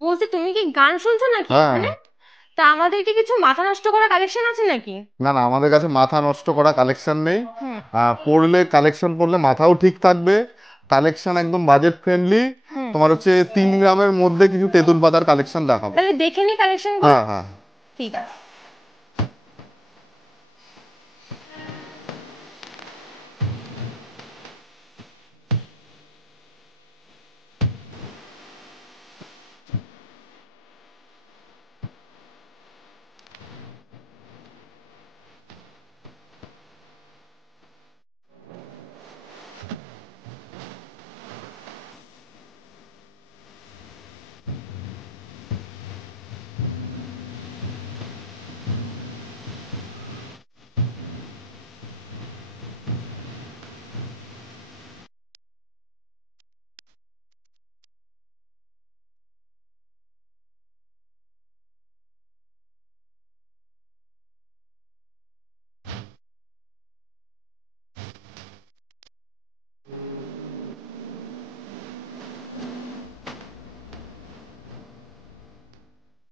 বলছি তুমি কি গান শুনছো নাকি হ্যাঁ। এখানে? তা আমাদের কি কিছু মাথা নষ্ট করা কালেকশন আছে নাকি? না না, আমাদের কাছে মাথা নষ্ট করা কালেকশন নেই। হুম। পড়লে কালেকশন পড়লে মাথাও ঠিক থাকবে। কালেকশন একদম বাজেট ফ্রেন্ডলি। হুম। তোমার হচ্ছে 3 গ্রামের মধ্যে কিছু তেঁতুল পাতার কালেকশন দেখাবো। তাহলে দেখে নি কালেকশন গুলো। হ্যাঁ হ্যাঁ। ঠিক আছে।